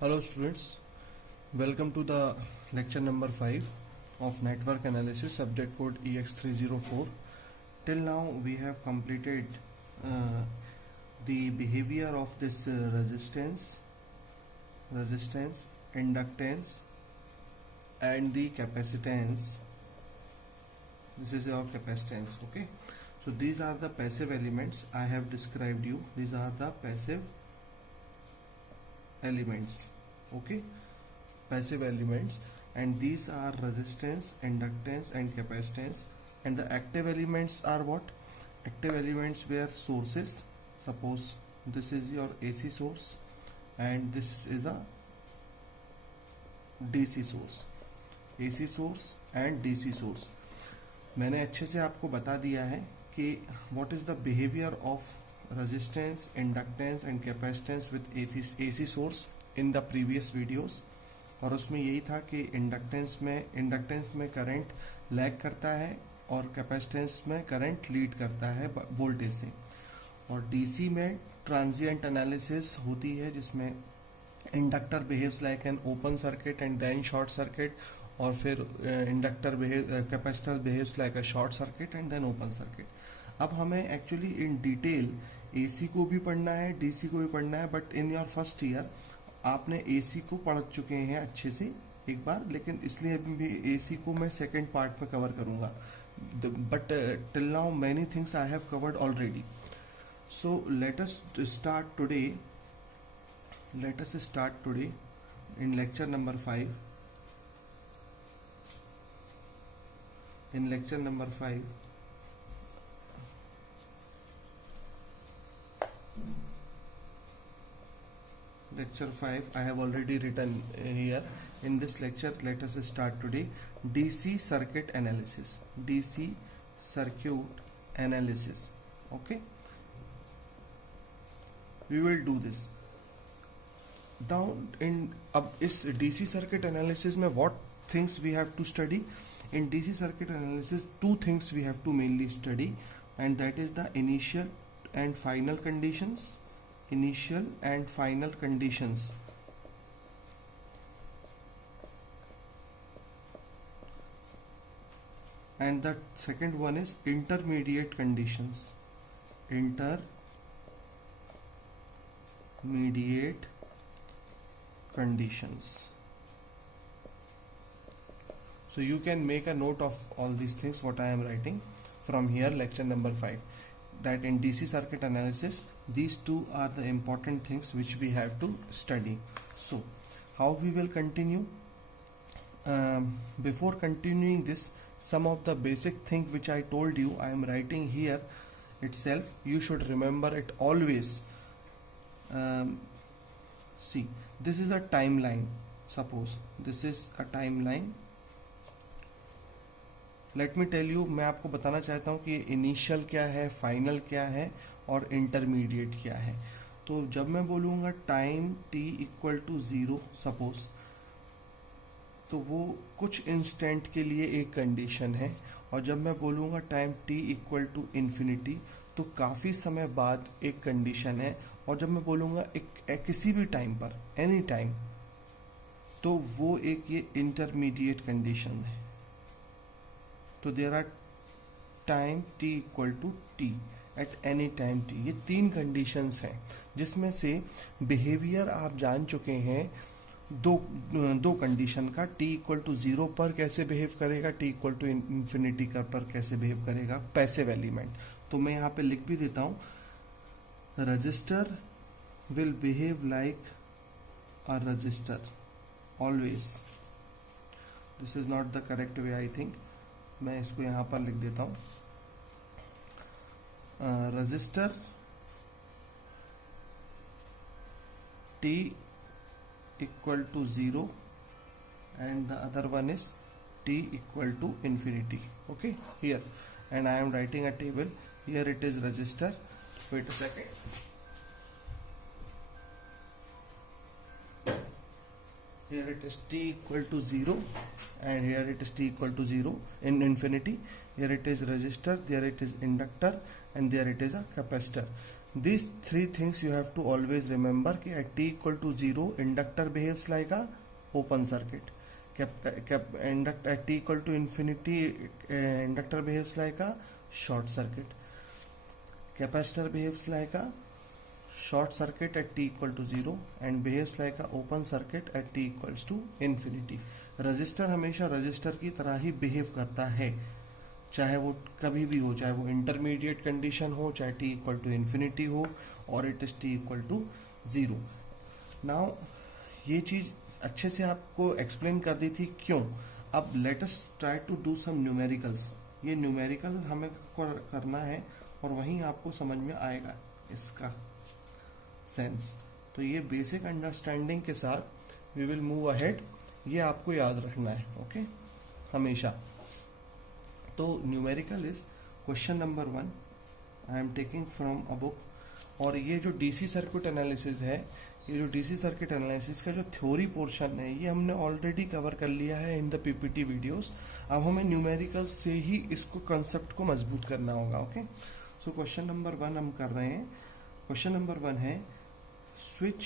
Hello students, welcome to the lecture number 5 of network analysis, subject code EX304. Till now we have completed the behavior of this resistance, inductance and the capacitance. This is our capacitance, okay. So these are the passive elements I have described you. These are the passive elements, okay, passive elements, and these are resistance, inductance and capacitance. And the active elements are what? Active elements were sources. Suppose this is your AC source and this is a DC source, AC source and DC source. मैंने अच्छे से आपको बता दिया है कि what is the behavior of resistance, inductance and capacitance with AC source in the previous videos. और उसमें यही था कि इंडक्टेंस में करंट लैग करता है और कैपेसिटेंस में करंट लीड करता है वोल्टेज से. और डीसी में ट्रांजिएंट एनालिसिस होती है जिसमें inductor behaves like an open circuit and then short circuit, और फिर capacitor behaves like a short circuit and then open circuit. अब हमें एक्चुअली इन डिटेल एसी को भी पढ़ना है, डीसी को भी पढ़ना है, but in your first year आपने एसी को पढ़ चुके हैं अच्छे से एक बार, लेकिन इसलिए अभी एसी को मैं सेकेंड पार्ट में कवर करूंगा. But till now many things I have covered already. So let us start today in lecture number 5. In lecture number 5, I have already written here. In this lecture, let us start today DC circuit analysis. DC circuit analysis. Okay, we will do this. Down in अब इस DC circuit analysis में what things we have to study? In DC circuit analysis, two things we have to mainly study, and that is the initial and final conditions. Initial and final conditions. And the second one is intermediate conditions. Intermediate conditions. So you can make a note of all these things what I am writing from here, lecture number 5, that in DC circuit analysis these two are the important things which we have to study. So how we will continue? Before continuing this, some of the basic thing which I told you I am writing here itself, you should remember it always. See, this is a timeline. Suppose this is a timeline. Let me tell you, मैं आपको बताना चाहता हूँ कि initial क्या है, final क्या है और इंटरमीडिएट क्या है. तो जब मैं बोलूँगा time t equal to 0 suppose, तो वो कुछ इंस्टेंट के लिए एक कंडीशन है. और जब मैं बोलूँगा time t equal to infinity, तो काफ़ी समय बाद एक कंडीशन है. और जब मैं बोलूँगा किसी भी टाइम पर, एनी टाइम, तो वो एक ये इंटरमीडिएट कंडीशन है. तो there are time t equal to T at any time t. ये तीन कंडीशंस हैं जिसमें से बिहेवियर आप जान चुके हैं. दो कंडीशन का, t इक्वल टू 0 पर कैसे बिहेव करेगा, t इक्वल टू इन्फिनिटी पर कैसे बिहेव करेगा, पैसिव एलिमेंट. तो मैं यहाँ पे लिख भी देता हूँ, resistor will behave like a resistor always. This is not the correct way, I think. मैं इसको यहाँ पर लिख देता हूँ, resistor t equal to 0 and the other one is t equal to infinity. Okay, here, and I am writing a table here. It is resistor. Wait a second. Here it is t equal to 0 and here it is t equal to 0 in infinity. Here it is resistor, there it is inductor, and there it is a capacitor. These three things you have to always remember कि at t equal to 0 inductor behaves like a open circuit. At t equal to infinity inductor behaves like a short circuit. Capacitor behaves like a short circuit at t equal to 0 and behaves like a open circuit at t equals to infinity. Register हमेशा register की तरह ही behave करता है, चाहे वो कभी भी हो, चाहे वो इंटरमीडिएट कंडीशन हो, चाहे t इक्वल टू इन्फिनिटी हो और it is t equal to 0. Now ये चीज अच्छे से आपको एक्सप्लेन कर दी थी क्यों. अब let us try to do some numericals. ये न्यूमेरिकल हमें करना है और वहीं आपको समझ में आएगा इसका सेंस. तो ये बेसिक अंडरस्टैंडिंग के साथ वी विल मूव अहेड. ये आपको याद रखना है, ओके, हमेशा. तो numerical is question number 1. I am taking from a book. और ये जो डीसी सर्किट एनालिसिस है, ये जो डीसी सर्किट एनालिसिस का जो थ्योरी पोर्शन है, ये हमने ऑलरेडी कवर कर लिया है इन द पीपीटी वीडियोस. अब हमें न्यूमेरिकल से ही इसको कंसेप्ट को मजबूत करना होगा, ओके. सो क्वेश्चन नंबर 1 हम कर रहे हैं. क्वेश्चन नंबर 1 है switch,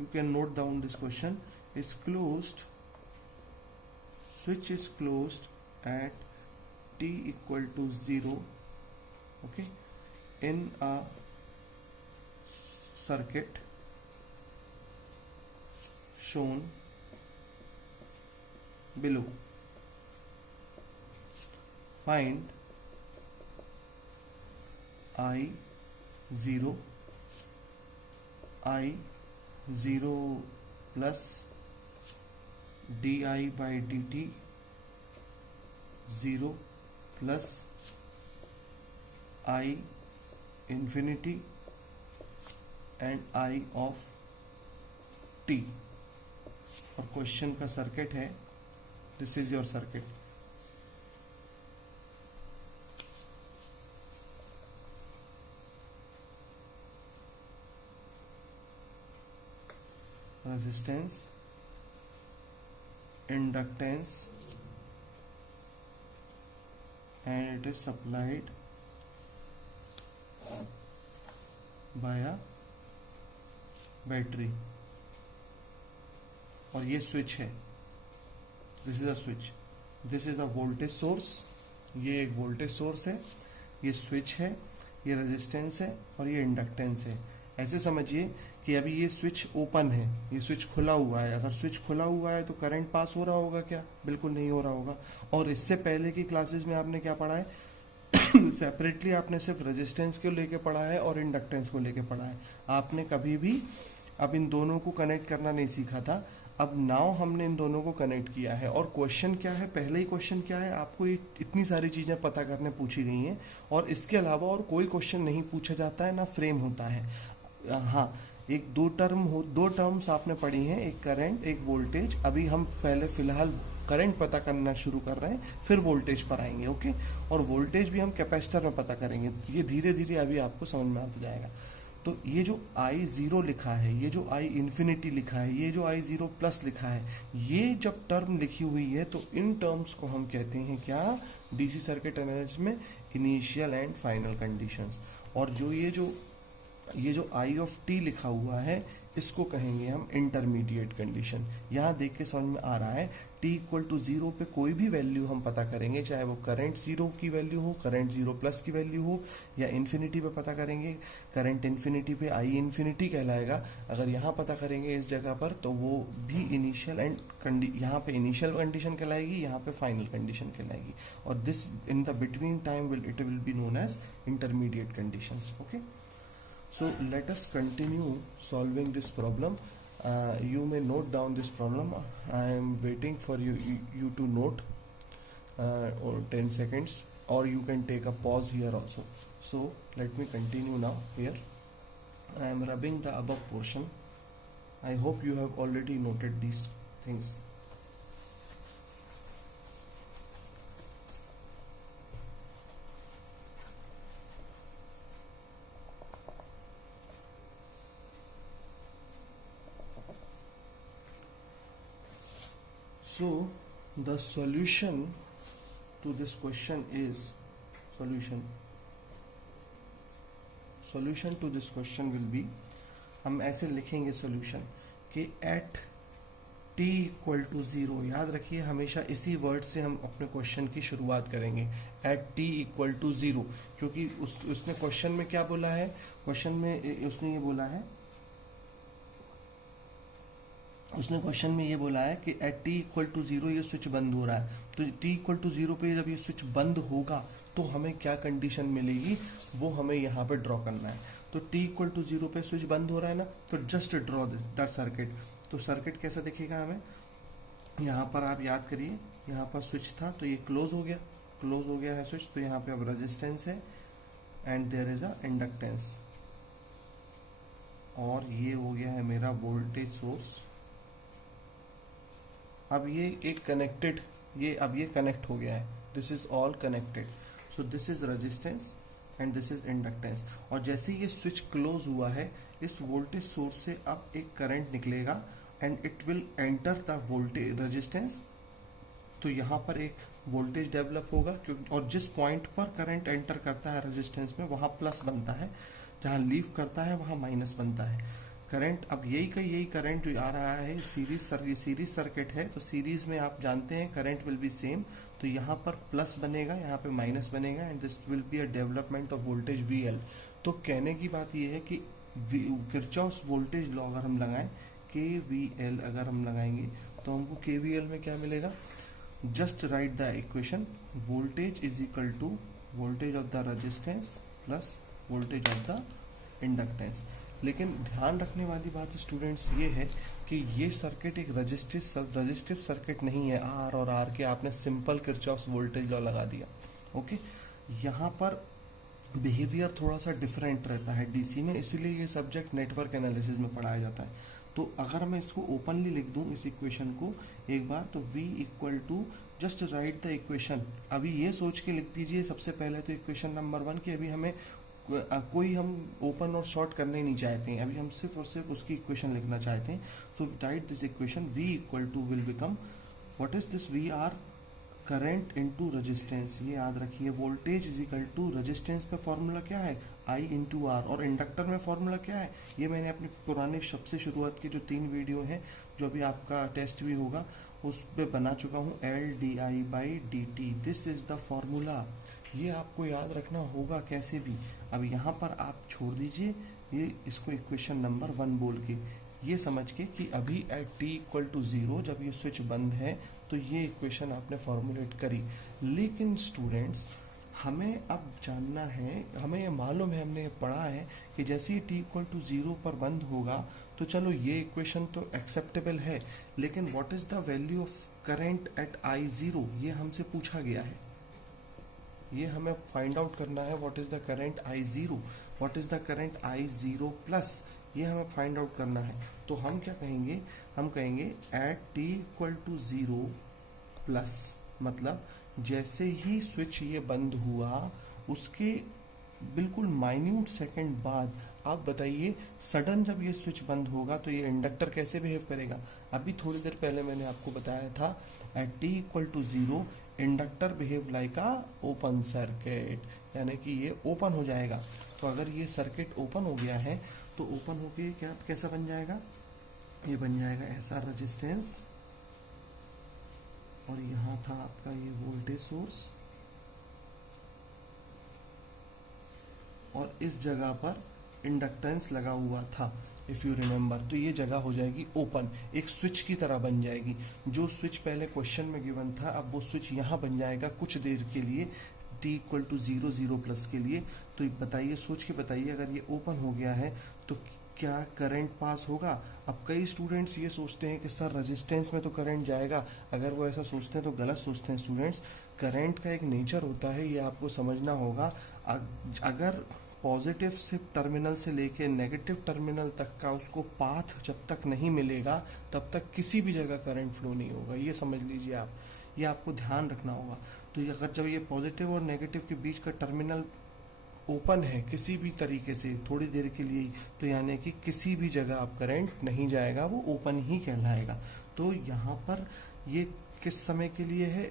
you can note down this question, is closed, switch is closed at t equal to 0, okay, in a circuit shown below. Find I0 plus di by dt 0 plus I infinity and I of t. और question का circuit है, this is your circuit. resistance, inductance, and it is supplied by a battery. और ये switch है, this is a switch, this is a voltage source. ये एक voltage source है, ये स्विच है, ये रेजिस्टेंस है और ये इंडक्टेंस है. ऐसे समझिए कि अभी ये स्विच ओपन है, ये स्विच खुला हुआ है. अगर स्विच खुला हुआ है तो करंट पास हो रहा होगा क्या? बिल्कुल नहीं हो रहा होगा. और इससे पहले की क्लासेस में आपने क्या पढ़ा है? सेपरेटली आपने सिर्फ रेजिस्टेंस को लेके पढ़ा है और इंडक्टेंस को लेके पढ़ा है. आपने कभी भी अब इन दोनों को कनेक्ट करना नहीं सीखा था. अब नाउ हमने इन दोनों को कनेक्ट किया है. और क्वेश्चन क्या है, पहले ही क्वेश्चन क्या है, आपको ये इतनी सारी चीजें पता करने पूछी गई हैं. और इसके अलावा और कोई क्वेश्चन नहीं पूछा जाता है, ना फ्रेम होता है. हाँ, एक दो टर्म्स आपने पढ़ी हैं, एक करंट, एक वोल्टेज. अभी हम पहले फिलहाल करंट पता करना शुरू कर रहे हैं, फिर वोल्टेज पर आएंगे, ओके. और वोल्टेज भी हम कैपेसिटर में पता करेंगे. ये धीरे धीरे अभी आपको समझ में आता जाएगा. तो ये जो I0 लिखा है, ये जो I इन्फिनिटी लिखा है, ये जो I0 प्लस लिखा है, ये जब टर्म लिखी हुई है तो इन टर्म्स को हम कहते हैं क्या? डीसी सर्किट एनालिसिस में इनिशियल एंड फाइनल कंडीशंस. और जो ये जो I ऑफ t लिखा हुआ है, इसको कहेंगे हम इंटरमीडिएट कंडीशन. यहाँ देख के समझ में आ रहा है, t इक्वल टू 0 पे कोई भी वैल्यू हम पता करेंगे, चाहे वो करंट 0 की वैल्यू हो, करंट 0 प्लस की वैल्यू हो, या इन्फिनिटी पे पता करेंगे. करंट इन्फिनिटी पे I इन्फिनिटी कहलाएगा. अगर यहाँ पता करेंगे इस जगह पर, तो वो भी इनिशियल एंड यहाँ पे इनिशियल कंडीशन कहलाएगी, यहाँ पे फाइनल कंडीशन कहलाएगी. और this in the between time it will be known as intermediate conditions, okay. So let us continue solving this problem. You may note down this problem. I am waiting for you to note or 10 seconds, or you can take a pause here also. So let me continue now here. I am rubbing the above portion. I hope you have already noted these things. So the solution to this question is solution to this question will be, हम ऐसे लिखेंगे solution कि eight t equal to 0, याद रखिए हमेशा इसी word से हम अपने क्वेश्चन की शुरुआत करेंगे, एट t इक्वल टू 0, क्योंकि उसने क्वेश्चन में क्या बोला है, क्वेश्चन में उसने ये बोला है, उसने क्वेश्चन में ये बोला है कि एट t इक्वल टू 0 ये स्विच बंद हो रहा है, तो t इक्वल टू 0 पे जब ये स्विच बंद होगा तो हमें क्या कंडीशन मिलेगी वो हमें यहाँ पे ड्रॉ करना है। तो t इक्वल टू 0 पे स्विच बंद हो रहा है ना, तो जस्ट ड्रॉ दैट सर्किट। तो सर्किट कैसा दिखेगा हमें, यहाँ पर आप याद करिए, यहाँ पर स्विच था तो ये क्लोज हो गया है स्विच, तो यहाँ पे अब रेजिस्टेंस है and there is a inductance, और ये हो गया है मेरा वोल्टेज सोर्स। अब ये एक कनेक्टेड, अब ये कनेक्ट हो गया है, this is all connected, so this is resistance and this is inductance. और जैसे ये स्विच क्लोज हुआ है, इस वोल्टेज सोर्स से अब एक करंट निकलेगा and it will enter the voltage resistance, तो यहाँ पर एक वोल्टेज डेवलप होगा, क्योंकि और जिस पॉइंट पर करंट एंटर करता है रेजिस्टेंस में वहाँ प्लस बनता है, जहाँ लीव करता है वहाँ माइनस बनता है करंट। अब यही करंट जो आ रहा है सीरीज सर्किट है, तो सीरीज में आप जानते हैं करंट विल बी सेम, तो यहाँ पर प्लस बनेगा, यहाँ पे माइनस बनेगा and this will be a development of voltage VL। तो कहने की बात ये है कि किरचॉफ्स वोल्टेज लॉ अगर हम लगाएं, KVL अगर हम लगाएंगे तो हमको KVL में क्या मिलेगा, just write the equation, voltage is equal to voltage of the resistance plus voltage of the inductance. लेकिन ध्यान रखने वाली बात स्टूडेंट्स ये है कि ये सर्किट एक रजिस्टिव सर्किट नहीं है, R और R के आपने सिंपल किरचॉफ्स वोल्टेज लॉ लगा दिया, ओके। यहाँ पर बिहेवियर थोड़ा सा डिफरेंट रहता है DC में, इसीलिए ये सब्जेक्ट नेटवर्क एनालिसिस में पढ़ाया जाता है। तो अगर मैं इसको ओपनली लिख दूं इस इक्वेशन को एक बार, तो V equal to, just write the equation, अभी ये सोच के लिख दीजिए सबसे पहले तो इक्वेशन नंबर 1 की, अभी हमें कोई हम ओपन और शॉर्ट करने नहीं चाहते हैं, अभी हम सिर्फ और सिर्फ उसकी इक्वेशन लिखना चाहते हैं। So write this equation, V equal to will become, what is this VR, current into resistance, ये याद रखिए, voltage is equal to resistance पे फॉर्मूला क्या है I इंटू R, और इंडक्टर में फॉर्मूला क्या है, ये मैंने अपने पुराने सबसे शुरुआत के जो 3 वीडियो है, जो अभी आपका टेस्ट भी होगा उस पे बना चुका हूँ, LdI/dt, this is the formula, ये आपको याद रखना होगा कैसे भी। अब यहाँ पर आप छोड़ दीजिए ये, इसको इक्वेशन नंबर 1 बोल के, ये समझ के कि अभी एट t इक्वल टू 0 जब ये स्विच बंद है तो ये इक्वेशन आपने फॉर्मुलेट करी। लेकिन स्टूडेंट्स हमें अब जानना है, हमें ये मालूम है, हमने ये पढ़ा है कि जैसे ही t इक्वल टू 0 पर बंद होगा तो चलो ये इक्वेशन तो एक्सेप्टेबल है, लेकिन what is the value of current eight I0, ये हमसे पूछा गया है, ये हमें फाइंड आउट करना है। What is the current I0, what is the current I0 plus, ये हमें फाइंड आउट करना है। तो हम क्या कहेंगे, हम कहेंगे at t equal to 0 plus, मतलब जैसे ही स्विच ये बंद हुआ उसके बिल्कुल माइन्यूट सेकंड बाद, आप बताइए सडन जब ये स्विच बंद होगा तो ये इंडक्टर कैसे बिहेव करेगा। अभी थोड़ी देर पहले मैंने आपको बताया था at t equal to 0 inductor behave like a open circuit, यानी कि ये ओपन हो जाएगा। तो अगर ये सर्किट ओपन हो गया है तो ओपन होके क्या कैसा बन जाएगा, ये बन जाएगा ऐसा रेजिस्टेंस, और यहाँ था आपका ये वोल्टेज सोर्स, और इस जगह पर इंडक्टेंस लगा हुआ था इफ यू रिमेम्बर, तो ये जगह हो जाएगी ओपन, एक स्विच की तरह बन जाएगी। जो स्विच पहले क्वेश्चन में गिवन था अब वो स्विच यहाँ बन जाएगा कुछ देर के लिए, t इक्वल टू 0 प्लस के लिए। तो बताइए, सोच के बताइए, अगर ये ओपन हो गया है तो क्या करंट पास होगा। अब कई स्टूडेंट्स ये सोचते हैं कि सर रेजिस्टेंस में तो करंट जाएगा, अगर वो ऐसा सोचते हैं तो गलत सोचते हैं स्टूडेंट्स। करंट का एक नेचर होता है, ये आपको समझना होगा। अगर पॉजिटिव से टर्मिनल से लेके नेगेटिव टर्मिनल तक का उसको पाथ जब तक नहीं मिलेगा तब तक किसी भी जगह करंट फ्लो नहीं होगा, ये समझ लीजिए आप, ये आपको ध्यान रखना होगा। तो अगर जब ये पॉजिटिव और नेगेटिव के बीच का टर्मिनल ओपन है किसी भी तरीके से थोड़ी देर के लिए, तो यानी कि किसी भी जगह आप करंट नहीं जाएगा, वो ओपन ही कहलाएगा। तो यहाँ पर ये किस समय के लिए है,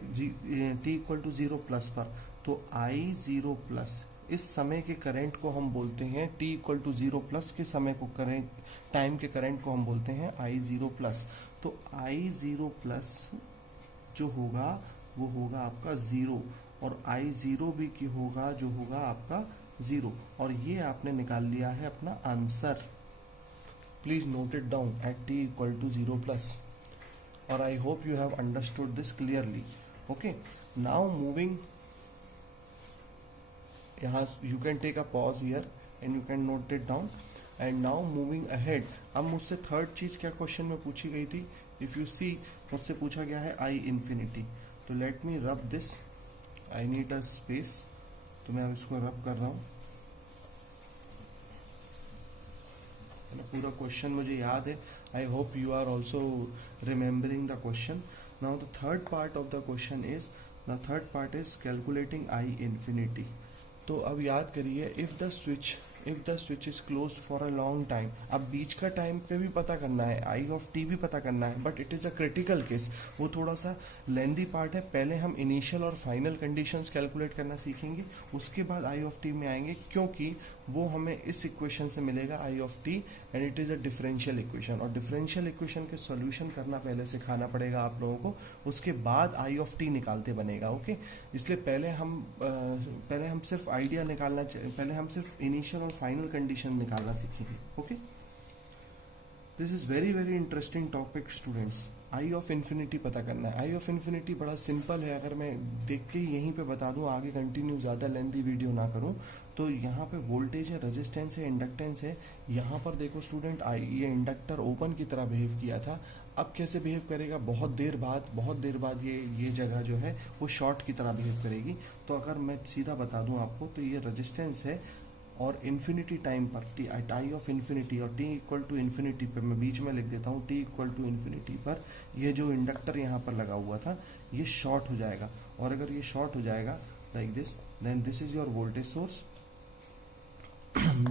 t इक्वल टू 0 प्लस पर, तो I0 प्लस इस समय के करंट को हम बोलते हैं t इक्वल टू 0 प्लस के समय को करंट, टाइम के करंट को हम बोलते हैं I0 प्लस। तो I0 प्लस जो होगा वो होगा आपका 0, और I0 भी की होगा जो होगा आपका 0, और ये आपने निकाल लिया है अपना answer. Please note it down at t equal to 0 plus, और I hope you have understood this clearly. Okay, now moving, यहाँ you can take a pause here and you can note it down. And now moving ahead, अब मुझसे third चीज क्या question में पूछी गई थी, इफ यू सी मुझसे पूछा गया है I infinity। तो let me rub this, I need a space, तो मैं अब इसको रब कर रहा हूँ। पूरा क्वेश्चन मुझे याद है, I hope you are also remembering the question. Now the third part of the question is, the third part is calculating I infinity. तो अब याद करिए, if the switch is closed for a long time, अब बीच का time पे भी पता करना है, आई ऑफ टी भी पता करना है, but it is a critical case, वो थोड़ा सा लेंदी पार्ट है। पहले हम इनिशियल और फाइनल कंडीशंस कैलकुलेट करना सीखेंगे, उसके बाद आई ऑफ टी में आएंगे, क्योंकि वो हमें इस इक्वेशन से मिलेगा I of t, and it is a differential equation, और डिफरेंशियल इक्वेशन के सॉल्यूशन करना पहले सिखाना पड़ेगा आप लोगों को, उसके बाद आई ऑफ टी निकालते बनेगा। ओके, इसलिए पहले हम सिर्फ आइडिया निकालना, पहले हम सिर्फ इनिशियल और फाइनल कंडीशन निकालना सीखेंगे। Okay, this is very very interesting topic students. I of infinity पता करना है। आई ऑफ इन्फिनिटी बड़ा सिंपल है, अगर मैं देख के यहीं पे बता दूं, आगे कंटिन्यू ज़्यादा लेंथी वीडियो ना करूं, तो यहाँ पे वोल्टेज है, रेजिस्टेंस है, इंडक्टेंस है। यहाँ पर देखो स्टूडेंट, ये इंडक्टर ओपन की तरह बिहेव किया था, अब कैसे बिहेव करेगा, बहुत देर बाद ये जगह जो है वो शॉर्ट की तरह बिहेव करेगी। तो अगर मैं सीधा बता दूं आपको, तो ये रेजिस्टेंस है, और इन्फिनिटी टाइम पर टी, आई ऑफ इन्फिनिटी और टी इक्वल टू इन्फिनिटी पर, मैं बीच में लिख देता हूँ, टी इक्वल टू इन्फिनिटी पर ये जो इंडक्टर यहाँ पर लगा हुआ था ये शॉर्ट हो जाएगा, और अगर ये शॉर्ट हो जाएगा like this, then this is your voltage source,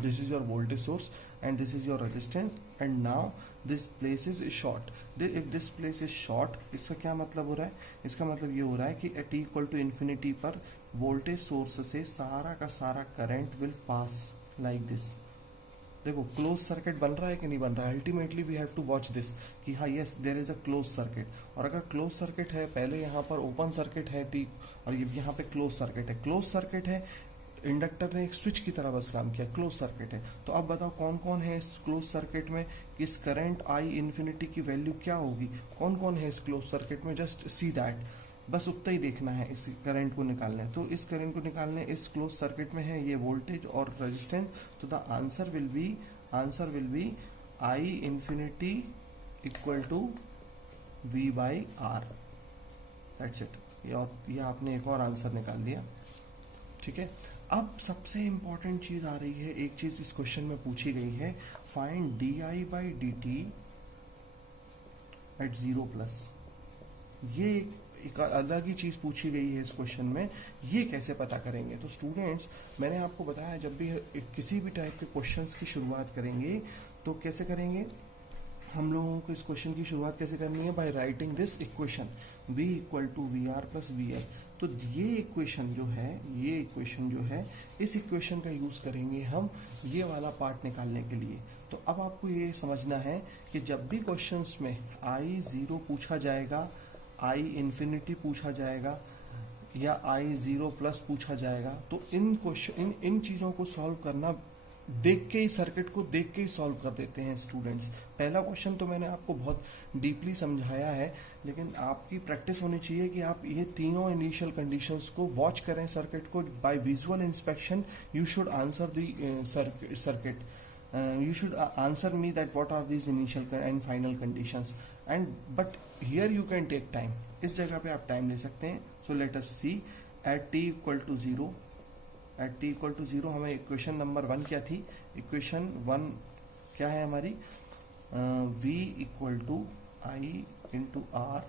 this is your voltage source and this is your resistance, and now this place is short. If this place is short, इसका क्या मतलब हो रहा है, इसका मतलब ये हो रहा है कि at t equal to infinity पर वोल्टेज सोर्स से सारा का सारा current will pass like this. देखो क्लोज सर्किट बन रहा है कि नहीं बन रहा है, ultimately we have to watch this कि हाँ yes there is a close circuit. और अगर क्लोज सर्किट है, पहले यहाँ पर ओपन सर्किट है टी, और यहाँ पे क्लोज सर्किट है, क्लोज सर्किट है, इंडक्टर ने एक स्विच की तरह बस काम किया, क्लोज सर्किट है। तो अब बताओ कौन कौन है इस क्लोज सर्किट में, इस करंट आई इन्फिनिटी की वैल्यू क्या होगी, कौन कौन है इस क्लोज सर्किट में, जस्ट सी दैट, बस उतना ही देखना है, इस करंट को निकालना है। तो इस करंट को निकालने, इस क्लोज सर्किट में है ये वोल्टेज और रेजिस्टेंस, तो the answer will be I infinity equal to V by R, that's it. ये आपने एक और आंसर निकाल लिया, ठीक है। अब सबसे इंपॉर्टेंट चीज आ रही है, एक चीज इस क्वेश्चन में पूछी गई है, find D I by D T at 0 plus. ये एक अलग ही चीज पूछी गई है इस क्वेश्चन में, ये कैसे पता करेंगे। तो स्टूडेंट्स, मैंने आपको बताया जब भी किसी भी टाइप के क्वेश्चंस की शुरुआत करेंगे तो कैसे करेंगे, हम लोगों को इस क्वेश्चन की शुरुआत कैसे करनी है, by writing this equation v equal to V R plus V L. तो ये इक्वेशन जो है इस इक्वेशन का यूज करेंगे हम ये वाला पार्ट निकालने के लिए। तो अब आपको ये समझना है कि जब भी क्वेश्चंस में I0 पूछा जाएगा, आई इन्फिनिटी पूछा जाएगा, या I0 प्लस पूछा जाएगा, तो इन चीजों को सॉल्व करना, देख के ही सर्किट को देख के ही सॉल्व कर देते हैं स्टूडेंट्स। पहला क्वेश्चन तो मैंने आपको बहुत डीपली समझाया है, लेकिन आपकी प्रैक्टिस होनी चाहिए कि आप ये तीनों इनिशियल कंडीशंस को वॉच करें सर्किट को, by visual inspection you should answer the circuit, you should answer me that what are these initial and final conditions, and but here you can take time, इस जगह पे आप time ले सकते हैं। so let us see at t equal to 0, at t equal to 0 हमें equation number 1 क्या थी, इक्वेशन 1 क्या है हमारी, v equal to I into R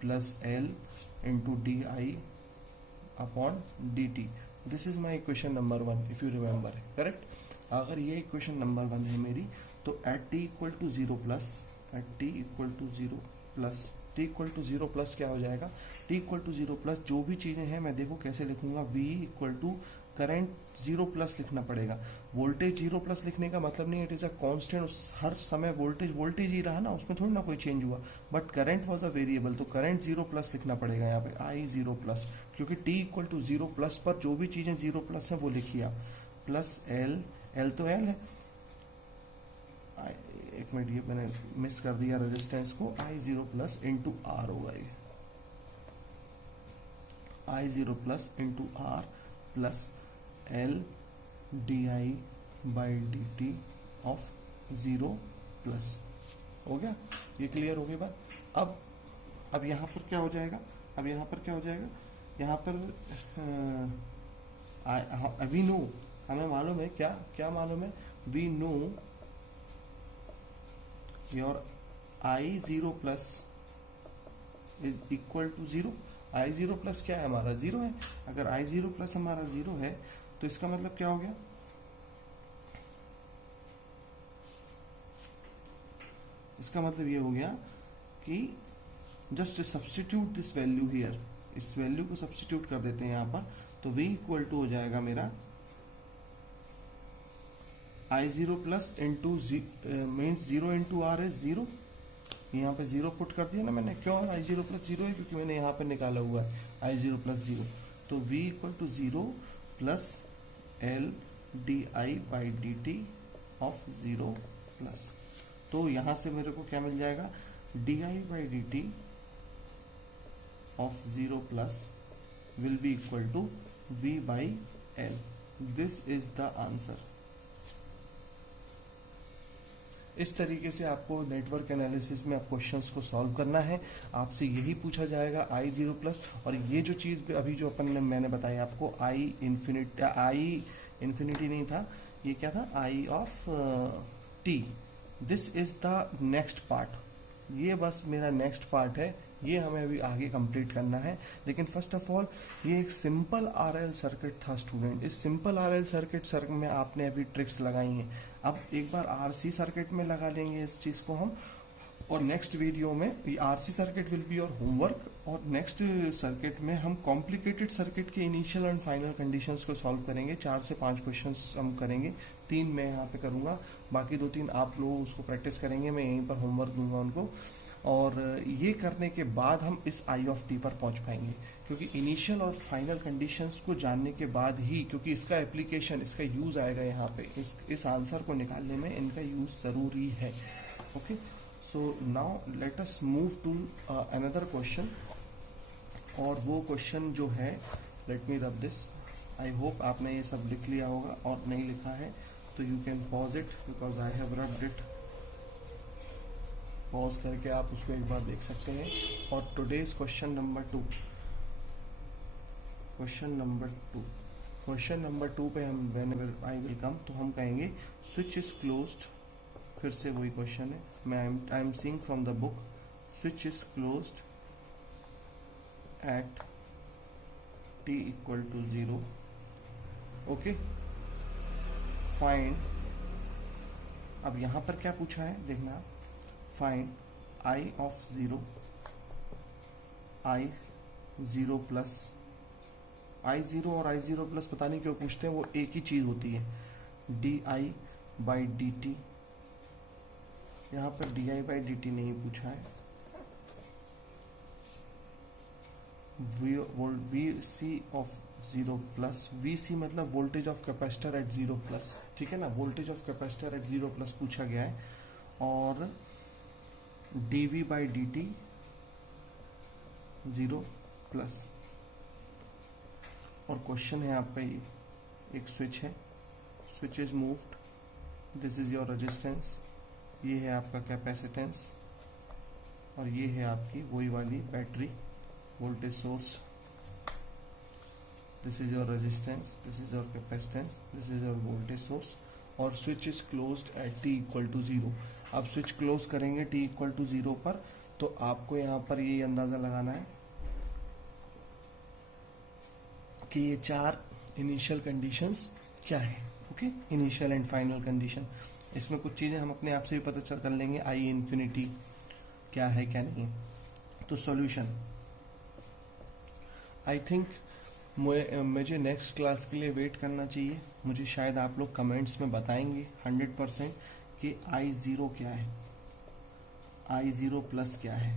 plus L into D I upon D T. This is my equation number 1 if you remember, correct. अगर ये equation number 1 है मेरी, तो at T equal to 0 plus, at T equal to 0 plus, T equal to 0 plus क्या हो जाएगा, T equal to 0 plus जो भी चीजें हैं मैं देखो कैसे लिखूंगा, v इक्वल टू करंट 0+ लिखना पड़ेगा। वोल्टेज 0+ लिखने का मतलब नहीं इट इज अ कांस्टेंट, हर समय वोल्टेज ही रहा ना, उसमें थोड़ी ना कोई चेंज हुआ, but current was a variable, तो करंट 0+ लिखना पड़ेगा यहाँ पे, I 0+, क्योंकि t इक्वल टू 0+ पर जो भी चीजें 0+ है वो लिखिए आप, प्लस एल, एल तो एल है, एक मिनट ये मैंने मिस कर दिया रेजिस्टेंस को, I 0+ इंटू आर होगा ये, I 0+ into R plus L D I by D T of 0+, हो गया, ये क्लियर हो गई बात। अब यहाँ पर क्या हो जाएगा, यहाँ पर वी नो, हमें मालूम है, क्या मालूम है, we know your I 0+ is equal to 0। I 0+ क्या है हमारा, 0 है। अगर I 0+ हमारा 0 है तो इसका मतलब क्या हो गया, इसका मतलब ये हो गया कि just substitute this value here, इस वैल्यू को सब्सटीट्यूट कर देते हैं यहाँ पर, तो V इक्वल टू हो जाएगा मेरा I 0+ into means 0 into R is 0, यहाँ पे 0 पुट कर दिया ना मैंने, क्यों I 0+ 0 है, क्योंकि मैंने यहाँ पे निकाला हुआ है I 0+ 0, तो V equal to 0 plus L D I by D T of 0+, तो यहाँ से मेरे को क्या मिल जाएगा, D I by D T of 0+ will be equal to V by L, this is the answer. इस तरीके से आपको नेटवर्क एनालिसिस में आप क्वेश्चंस को सॉल्व करना है, आपसे यही पूछा जाएगा I 0+, और ये जो चीज़ अभी जो मैंने बताया आपको I इन्फिनिटी नहीं था, ये क्या था, I of t, this is the next part, ये बस मेरा नेक्स्ट पार्ट है, ये हमें अभी आगे कंप्लीट करना है। लेकिन फर्स्ट ऑफ ऑल ये एक सिंपल आरएल सर्किट था स्टूडेंट, इस सिंपल आरएल सर्किट में आपने अभी ट्रिक्स लगाई हैं, अब एक बार आरसी सर्किट में लगा लेंगे इस चीज़ को हम, और नेक्स्ट वीडियो में RC circuit will be your homework, और नेक्स्ट सर्किट में हम कॉम्प्लिकेटेड सर्किट के इनिशियल एंड फाइनल कंडीशंस को सॉल्व करेंगे, 4 से 5 क्वेश्चंस हम करेंगे, 3 मैं यहाँ पे करूँगा, बाकी 2-3 आप लोग उसको प्रैक्टिस करेंगे, मैं यहीं पर होमवर्क दूंगा उनको, और ये करने के बाद हम इस I ऑफ t पर पहुंच पाएंगे, क्योंकि इनिशियल और फाइनल कंडीशंस को जानने के बाद ही, क्योंकि इसका एप्लीकेशन, इसका यूज़ आएगा यहाँ पे, इस आंसर को निकालने में इनका यूज़ ज़रूरी है। Okay, so now let us move to another question, और वो क्वेश्चन जो है, let me rub this, I hope आपने ये सब लिख लिया होगा, और नहीं लिखा है तो you can pause it because I have rubbed it, pause करके आप उसको एक बार देख सकते हैं। और टुडेज क्वेश्चन नंबर 2 पे हम व्हेनेवर आई विल कम, तो हम कहेंगे स्विच इज क्लोज्ड, फिर से वही क्वेश्चन है, मैं I am seeing from the book, switch is closed at t equal to 0, okay find, अब यहाँ पर क्या पूछा है देखना, find I of 0, I 0+, I 0 और I 0+ पता नहीं क्यों पूछते हैं, वो एक ही चीज होती है, D I by D T, यहाँ पर D I by D T नहीं पूछा है, वी सी ऑफ 0+, वी सी मतलब वोल्टेज ऑफ कैपेसिटर एट 0+, ठीक है ना, वोल्टेज ऑफ कैपेसिटर एट 0+ पूछा गया है, और dV बाई डी टी 0+, और क्वेश्चन है आपका ये, एक स्विच है, switch is moved, this is your resistance, ये है आपका कैपेसिटेंस, और ये है आपकी वही वाली battery, voltage source, this is your resistance, this is your capacitance, this is your voltage source, और switch is closed at t equal to 0। अब स्विच क्लोज करेंगे t इक्वल टू 0 पर, तो आपको यहाँ पर ये अंदाजा लगाना है कि ये 4 इनिशियल कंडीशंस क्या है, okay, initial and final condition, इसमें कुछ चीजें हम अपने आप से भी पता कर लेंगे, I इन्फिनिटी क्या है क्या नहीं है। तो सॉल्यूशन, आई थिंक मुझे नेक्स्ट क्लास के लिए वेट करना चाहिए। मुझे शायद आप लोग कमेंट्स में बताएंगे 100% कि I0 क्या है, I0 प्लस क्या है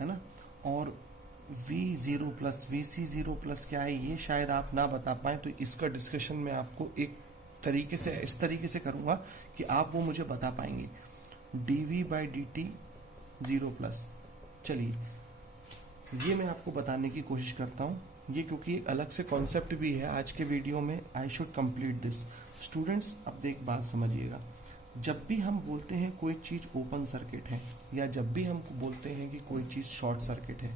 ना, और V0 प्लस VC0 प्लस क्या है, ये शायद आप ना बता पाए। तो इसका डिस्कशन मैं आपको एक तरीके से इस तरीके से करूंगा कि आप वो मुझे बता पाएंगे। dV/dt 0 प्लस, चलिए ये मैं आपको बताने की कोशिश करता हूँ। ये क्योंकि एक अलग से कॉन्सेप्ट भी है आज के वीडियो में, I should complete this. Students अब देख बात समझिएगा, जब भी हम बोलते हैं कोई चीज ओपन सर्किट है या जब भी हम बोलते हैं कि कोई चीज शॉर्ट सर्किट है,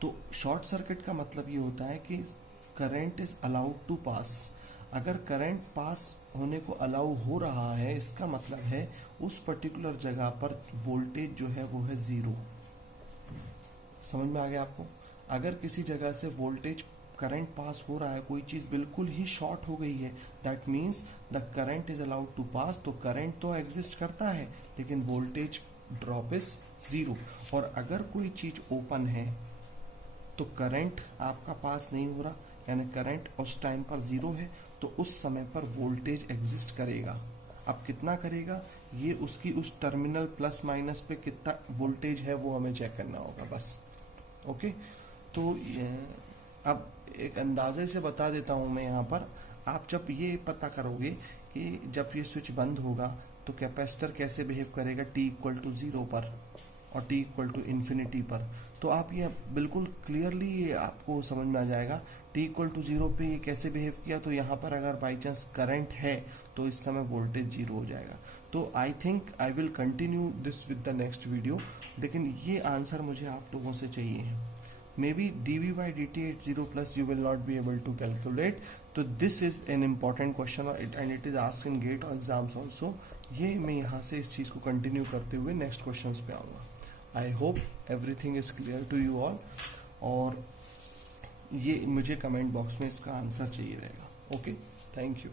तो शॉर्ट सर्किट का मतलब ये होता है कि करंट इज अलाउड टू पास। अगर करंट पास होने को अलाउ हो रहा है, इसका मतलब है उस पर्टिकुलर जगह पर वोल्टेज जो है वो है 0। समझ में आ गया आपको? अगर किसी जगह से वोल्टेज करंट पास हो रहा है, कोई चीज बिल्कुल ही शॉर्ट हो गई है, that means the current is allowed to pass. तो करंट तो एग्जिस्ट करता है लेकिन वोल्टेज ड्रॉप इज 0। और अगर कोई चीज ओपन है तो करंट आपका पास नहीं हो रहा, यानी करंट उस टाइम पर 0 है, तो उस समय पर वोल्टेज एग्जिस्ट करेगा। अब कितना करेगा, ये उसकी उस टर्मिनल प्लस माइनस पे कितना वोल्टेज है वो हमें चेक करना होगा बस। ओके, तो अब एक अंदाजे से बता देता हूं मैं यहाँ पर। आप जब ये पता करोगे कि जब ये स्विच बंद होगा तो कैपेसिटर कैसे बिहेव करेगा t=0 पर और t=इन्फिनिटी पर, तो आप ये बिल्कुल क्लियरली ये आपको समझ में आ जाएगा। t=0 पे ये कैसे बिहेव किया, तो यहाँ पर अगर बाई चांस करंट है तो इस समय वोल्टेज 0 हो जाएगा। तो I think I will continue this with the next video, लेकिन ये आंसर मुझे आप लोगों से चाहिए है। May be dV/dt at 0 plus you will not be able to calculate. तो this is an important question and it is asked in GATE exams also. ये मैं यहाँ से इस चीज को कंटिन्यू करते हुए नेक्स्ट क्वेश्चन पे आऊंगा। I hope everything is clear to you all, और ये मुझे कमेंट बॉक्स में इसका आंसर चाहिए रहेगा। Okay, thank you.